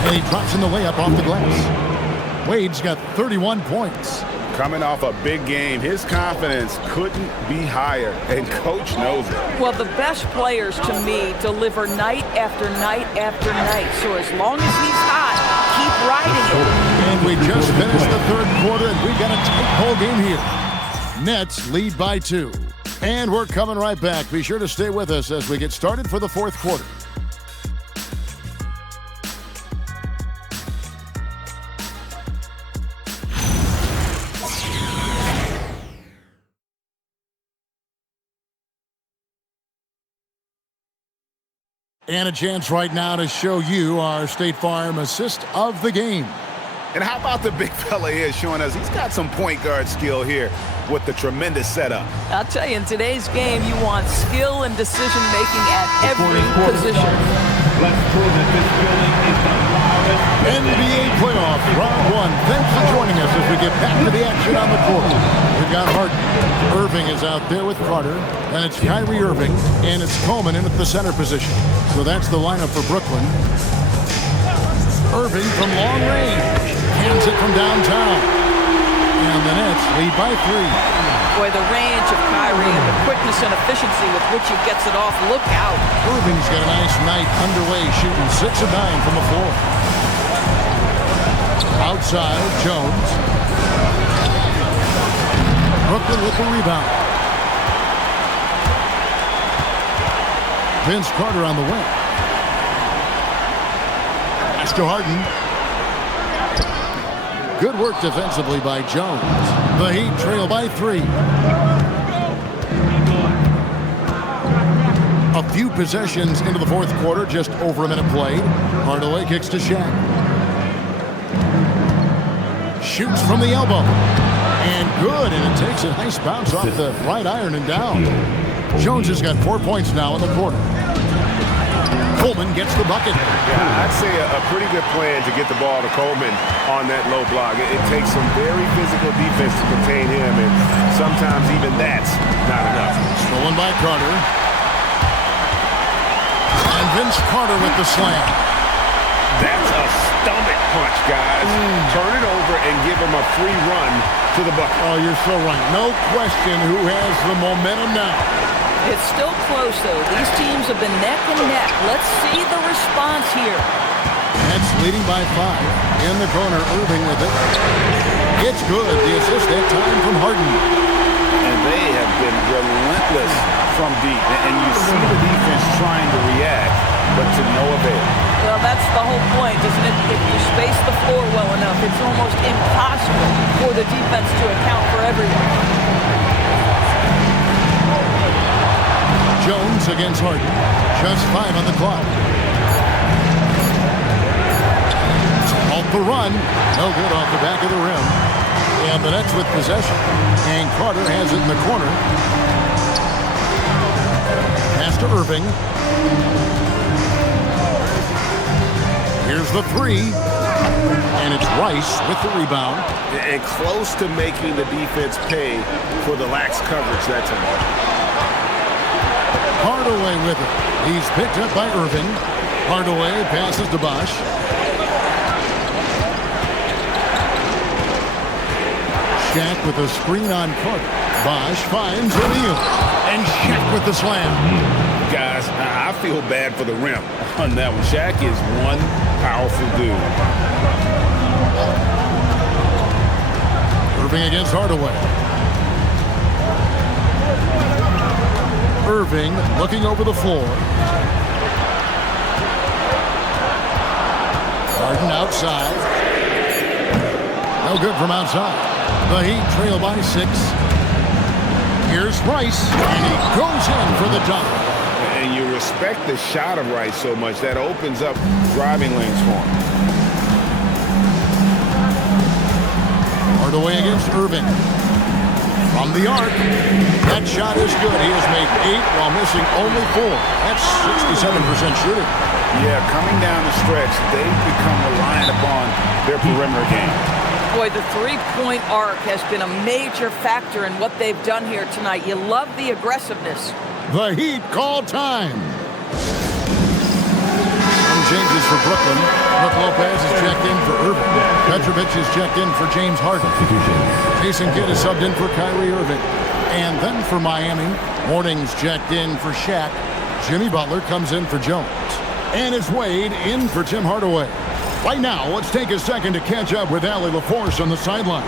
And he drops in the layup off the glass. Wade's got 31 points. Coming off a big game, his confidence couldn't be higher, and coach knows it. Well, the best players, to me, deliver night after night after night. So as long as he's hot, keep riding it. And we just finished the third quarter, and we got a tight ball game here. Nets lead by 2. And we're coming right back. Be sure to stay with us as we get started for the fourth quarter. And a chance right now to show you our State Farm assist of the game. And how about the big fella here showing us he's got some point guard skill here with the tremendous setup. I'll tell you, in today's game, you want skill and decision-making at every position. Let's prove that this building is the loudest. NBA playoff, round 1. Thanks for joining us as we get back to the action on the court. We've got Harden. Irving is out there with Carter. And it's Kyrie Irving. And it's Coleman in at the center position. So that's the lineup for Brooklyn. Irving from long range. Hands it from downtown. And the Nets lead by 3. Boy, the range of Kyrie and the quickness and efficiency with which he gets it off. Look out. Irving's got a nice night underway, shooting 6 of 9 from the floor. Outside, Jones. Brooklyn with the rebound. Vince Carter on the wing. Pass to Harden. Good work defensively by Jones. The Heat trail by 3. A few possessions into the fourth quarter, just over a minute played. Hardaway kicks to Shaq. Shoots from the elbow. And good, and it takes a nice bounce off the right iron and down. Jones has got 4 points now in the quarter. Coleman gets the bucket. Yeah, I'd say a pretty good plan to get the ball to Coleman on that low block. It takes some very physical defense to contain him, and sometimes even that's not enough. Stolen by Carter. And Vince Carter with the slam. That's a stomach punch, guys. Turn it over and give him a free run to the bucket. Oh, you're so right. No question who has the momentum now. It's still close, though. These teams have been neck and neck. Let's see the response here. Nets leading by 5. In the corner, Irving with it. It's good. The assist that time from Harden. And they have been relentless from deep. And you see the defense trying to react, but to no avail. Well, that's the whole point, isn't it? If you space the floor well enough, it's almost impossible for the defense to account for everyone. Jones against Harden. Just 5 on the clock. Off the run. No good off the back of the rim. And the Nets with possession. And Carter has it in the corner. Pass to Irving. Here's the 3. And it's Rice with the rebound. And close to making the defense pay for the lax coverage that time. Hardaway with it. He's picked up by Irving. Hardaway passes to Bosch. Shaq with a screen on Carter. Bosch finds O'Neal. And Shaq with the slam. Guys, I feel bad for the rim on that one. Shaq is one powerful dude. Irving against Hardaway. Irving looking over the floor. Harden outside. No good from outside. The Heat trail by 6. Here's Rice, and he goes in for the dunk. and you respect the shot of Rice so much, that opens up driving lanes for him. Hardaway against Irving. From the arc. That shot is good. He has made 8 while missing only 4. That's 67% shooting. Yeah, coming down the stretch, they've become reliant upon their perimeter game. Boy, the three-point arc has been a major factor in what they've done here tonight. You love the aggressiveness. The Heat call time. Some changes for Brooklyn. Brook Lopez is checked in for Irving. Petrovic is checked in for James Harden. Jason Kidd is subbed in for Kyrie Irving. And then for Miami, Morning's checked in for Shaq. Jimmy Butler comes in for Jones. And it's Wade in for Tim Hardaway. Right now, let's take a second to catch up with Allie LaForce on the sidelines.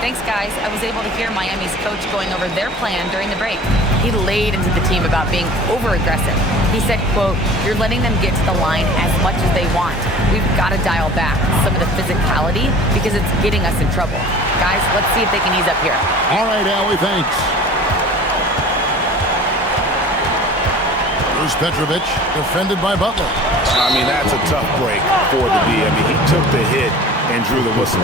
Thanks, guys. I was able to hear Miami's coach going over their plan during the break. He laid into the team about being over-aggressive. He said, quote, "You're letting them get to the line as much as they want. We've got to dial back some of the physicality because it's getting us in trouble. Guys, let's see if they can ease up here." All right, Allie, thanks. Here's Petrovic, defended by Butler. I mean, that's a tough break for the D. I mean, he took the hit and drew the whistle.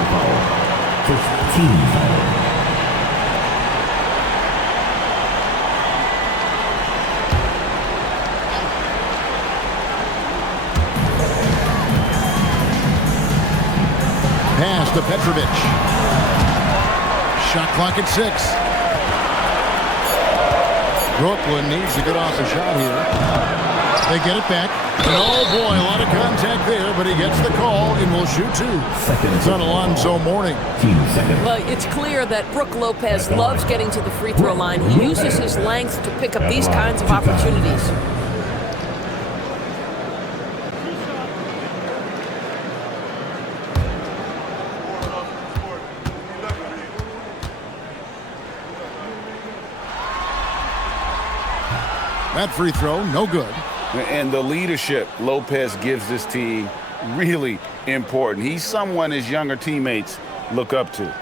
Pass to Petrovic. Shot clock at 6. Brooklyn needs to get off the shot here. They get it back. And oh boy, a lot of contact there, but he gets the call and will shoot 2. It's on Alonzo Mourning. Well, it's clear that Brook Lopez loves getting to the free throw line. He uses his length to pick up these kinds of opportunities. That free throw, no good. And the leadership Lopez gives this team really important. He's someone his younger teammates look up to.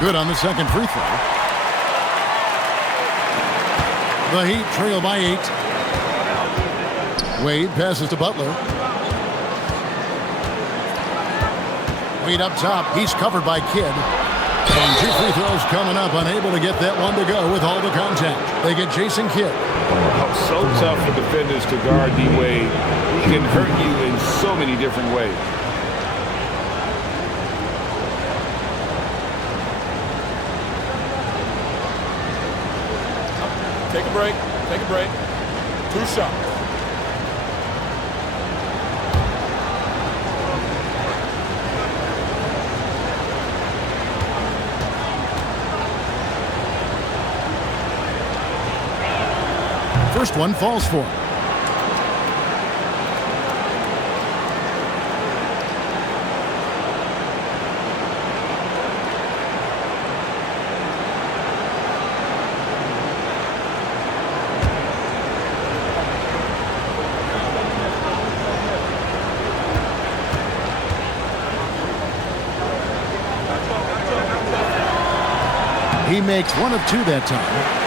Good on the second free throw. The Heat trail by 8. Wade passes to Butler. Wade up top. He's covered by Kidd. And 2 free throws coming up. Unable to get that one to go with all the contact. They get Jason Kidd. Oh, so tough for defenders to guard D-Wade. He can hurt you in so many different ways. Take a break. Take a break. 2 shots. First one falls for him. He makes 1 of 2 that time.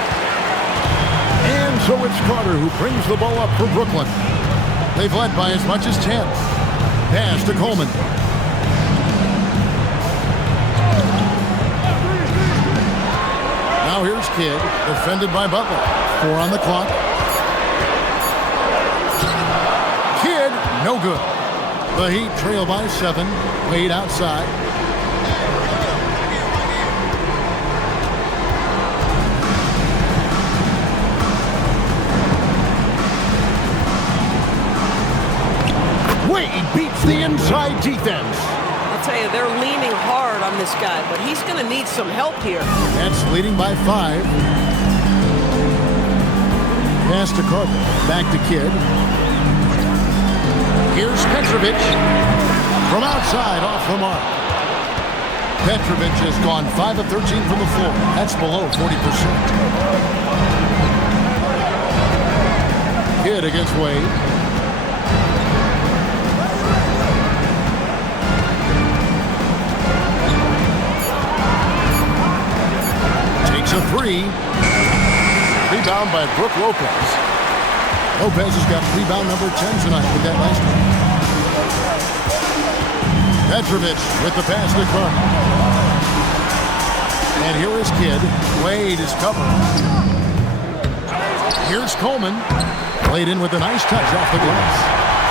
And so it's Carter who brings the ball up for Brooklyn. They've led by as much as 10. Pass to Coleman. Now here's Kidd, defended by Butler. 4 on the clock. Kidd, no good. The Heat trail by 7. Wade outside. Wade beats the inside defense. I'll tell you, they're leaning hard on this guy, but he's going to need some help here. That's leading by 5. Pass to Carter. Back to Kidd. Here's Petrovic. From outside, off the mark. Petrovic has gone 5 of 13 from the floor. That's below 40%. Kidd against Wade. a three. Rebound by Brook Lopez. Lopez has got rebound number 10 tonight with that last one. Petrovic with the pass to Clark. And here is Kidd. Wade is covered. Here's Coleman. Played in with a nice touch off the glass.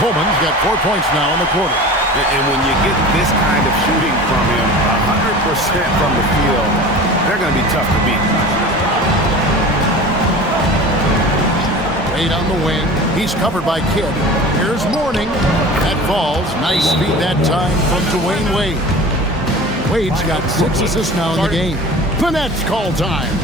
Coleman's got 4 points now in the quarter. And when you get this kind of shooting from him, 100% from the field, they're going to be tough to beat. Wade on the wing. He's covered by Kidd. Here's Mourning. That falls. Nice feed that time from Dwayne Wade. Wade's got 6 assists now in the game. The Nets call time.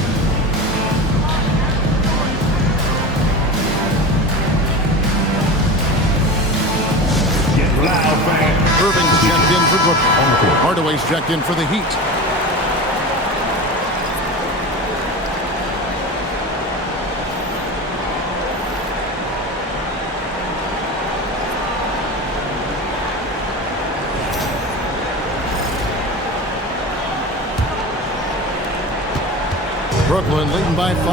Irving's checked in for Brooklyn. Hardaway's checked in for the Heat. Brooklyn leading by 5.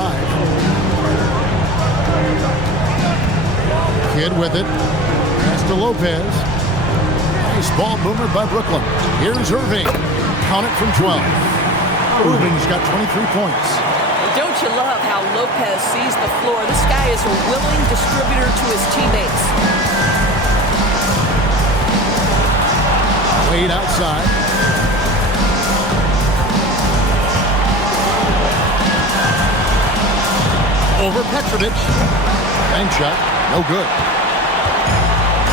Kidd with it. Pass to Lopez. Nice ball movement by Brooklyn. Here's Irving. Count it from 12. Irving's got 23 points. Don't you love how Lopez sees the floor? This guy is a willing distributor to his teammates. Wade outside. Over Petrovic. Bank shot. No good.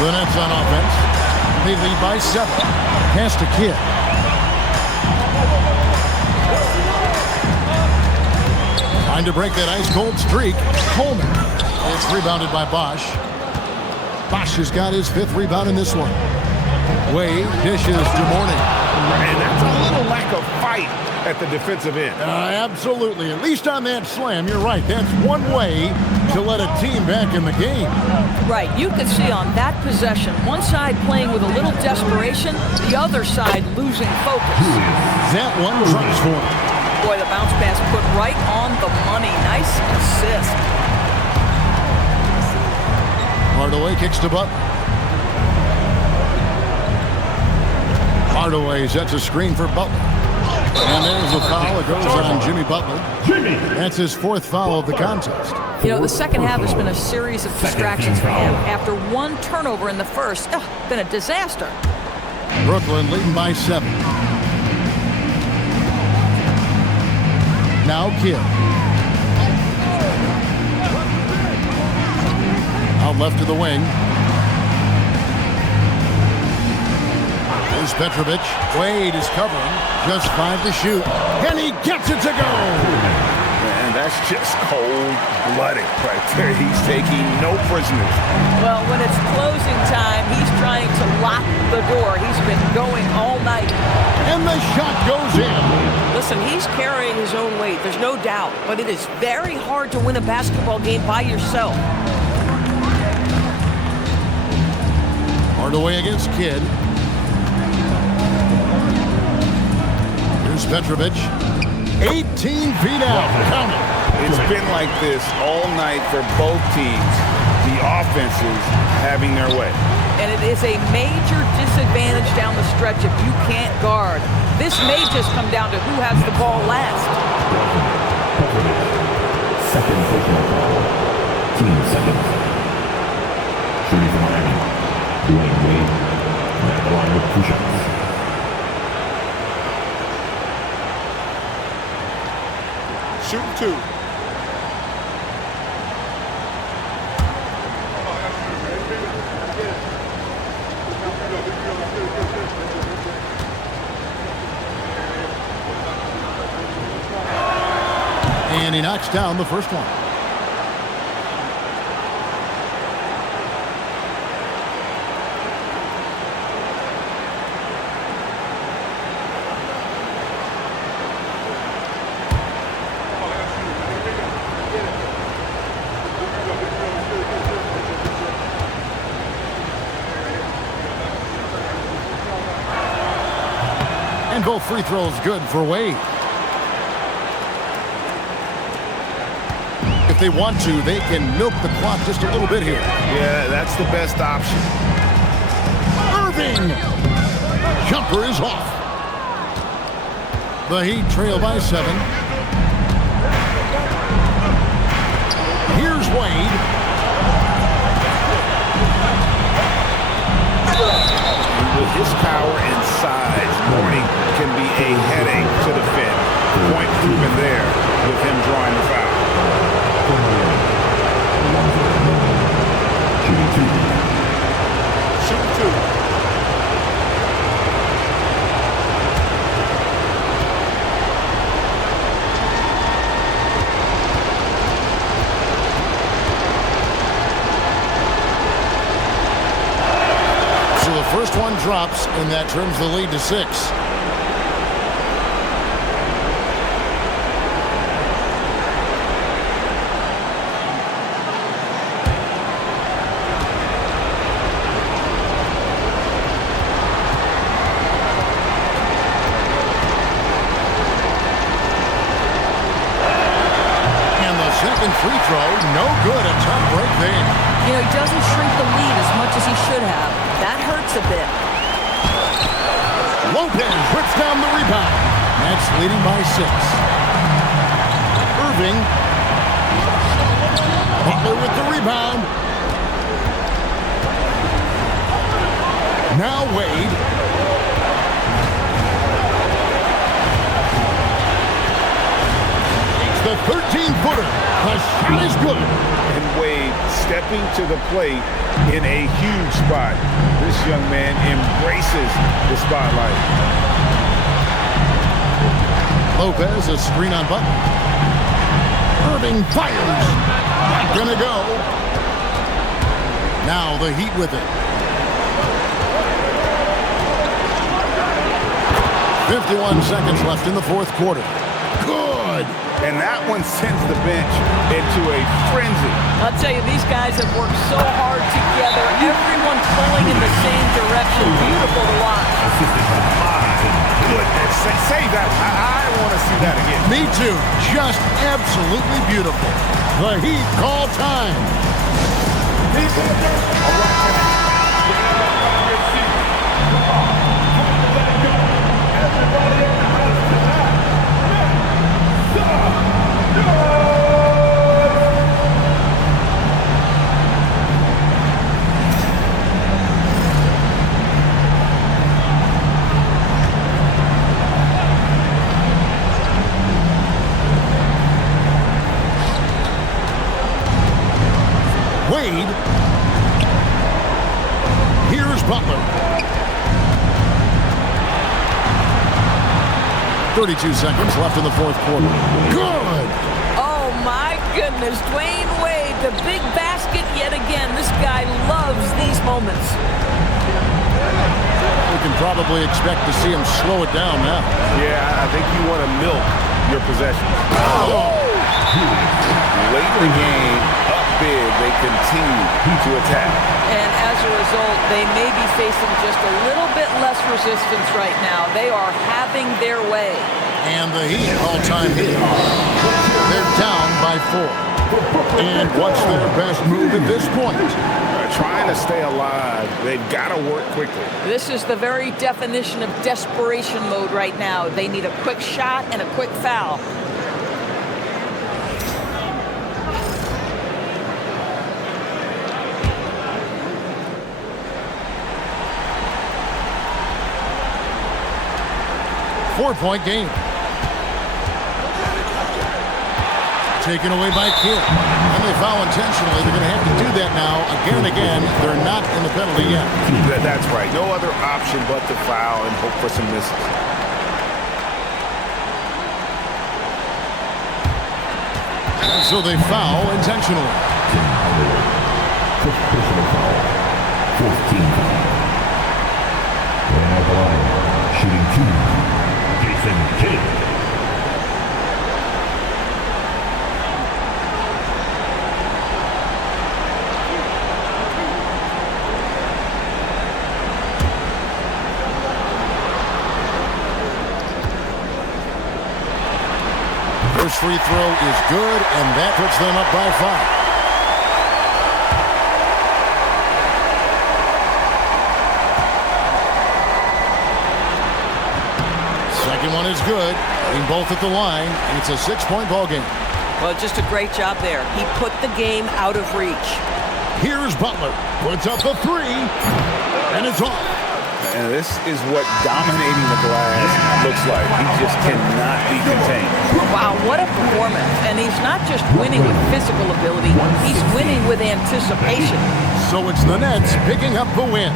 The Nets on offense. They lead by 7. Pass to Kidd. Trying to break that ice-cold streak. Coleman. It's rebounded by Bosch. Bosch has got his 5th rebound in this one. Wade dishes to Mourning. And that's a little lack of fight at the defensive end. Absolutely. At least on that slam, you're right. That's one way to let a team back in the game. Right. You can see on that possession, one side playing with a little desperation, the other side losing focus. That one drops for him. Boy, the bounce pass put right on the money. Nice assist. Hardaway kicks to Butler. Hardaway sets a screen for Butler. And there's a foul. It goes on Jimmy Butler. That's his 4th foul of the contest. You know, the second half has been a series of distractions for him. After one turnover in the first, been a disaster. Brooklyn leading by 7. Now Kidd. Out left to the wing. Here's Petrovic. Wade is covering. Just 5 to shoot. And he gets it to go. Man, that's just cold-blooded right there. He's taking no prisoners. Well, when it's closing time, he's trying to lock the door. He's been going all night. And the shot goes in. Listen, he's carrying his own weight. There's no doubt. But it is very hard to win a basketball game by yourself. Hardaway against Kidd. Here's Petrovic. 18 feet out. Count it. It's been like this all night for both teams. The offenses having their way. And it is a major disadvantage down the stretch if you can't guard. This may just come down to who has the ball last. Second personal foul. Team seconds. Shooting from Miami. Dwayne Wade. At the line with 2 shots. Shoot 2. And he knocks down the first one. And both free throws good for Wade. if they want to, they can milk the clock just a little bit here. Yeah, that's the best option. Irving! Jumper is off. The Heat trail by 7. Here's Wade. With his power and size, Mourning can be a headache to defend. Point proven there with him drawing the foul. Shoot 2. First one drops, and that trims the lead to 6. And the second free throw, no good. A tough break there. You know, he doesn't shrink the lead as much as he should have. That hurts a bit. Lopez rips down the rebound. That's leading by 6. Irving. Butler with the rebound. Now Wade. It's the 13-footer. The shot is good. And Wade stepping to the plate in a huge spot. This young man embraces the spotlight. Lopez, a screen on Butler. Irving fires. Not gonna go. Now the Heat with it. 51 seconds left in the fourth quarter. Good. And that one sends the bench into a frenzy. I'll tell you, these guys have worked so hard together. Everyone pulling in the same direction. Beautiful to watch. Goodness, say that. I want to see that again. Me too. Just absolutely beautiful. The Heat call time. Wade. Here's Butler. 32 seconds left in the fourth quarter. Good. Oh, my goodness. Dwayne Wade, the big basket yet again. This guy loves these moments. We can probably expect to see him slow it down now. Yeah, I think you want to milk your possession. Oh. Late in the game, up big, they continue to attack. And as a result, they may be facing just a little bit less resistance right now. They are having their way. And the Heat all-time hit. They're down by 4. And what's their best move at this point? Trying to stay alive. They've got to work quickly. This is the very definition of desperation mode right now. They need a quick shot and a quick foul. Four-point game. Taken away by Kidd. And they foul intentionally. They're going to have to do that now again and again. They're not in the penalty yet. That's right. No other option but to foul and hope for some misses. And so they foul intentionally. Personal foul. 14 foul. And at the line, shooting 2. Jason Kidd. First free throw is good, and that puts them up by 5. Second one is good. Being both at the line, and it's a 6-point ball game. Well, just a great job there. He put the game out of reach. Here's Butler. Puts up the 3, and it's off. And this is what dominating the glass looks like. He just cannot be contained. Wow, what a performance. And he's not just winning with physical ability, he's winning with anticipation. So it's the Nets picking up the win.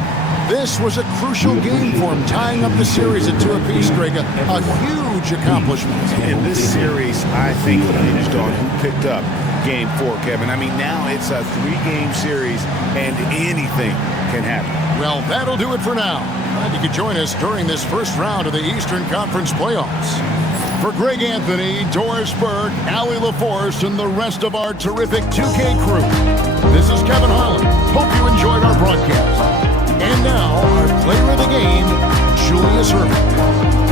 This was a crucial game for him, tying up the series at 2 apiece, Greg. A huge accomplishment. In this series, I think hinged on who picked up Game 4, Kevin. I mean, now it's a 3-game series, and anything can happen. Well, that'll do it for now. Glad you could join us during this first round of the Eastern Conference playoffs. For Greg Anthony, Doris Burke, Allie LaForce, and the rest of our terrific 2K crew, this is Kevin Harlan. Hope you enjoyed our broadcast. And now, our player of the game, Julius Erving.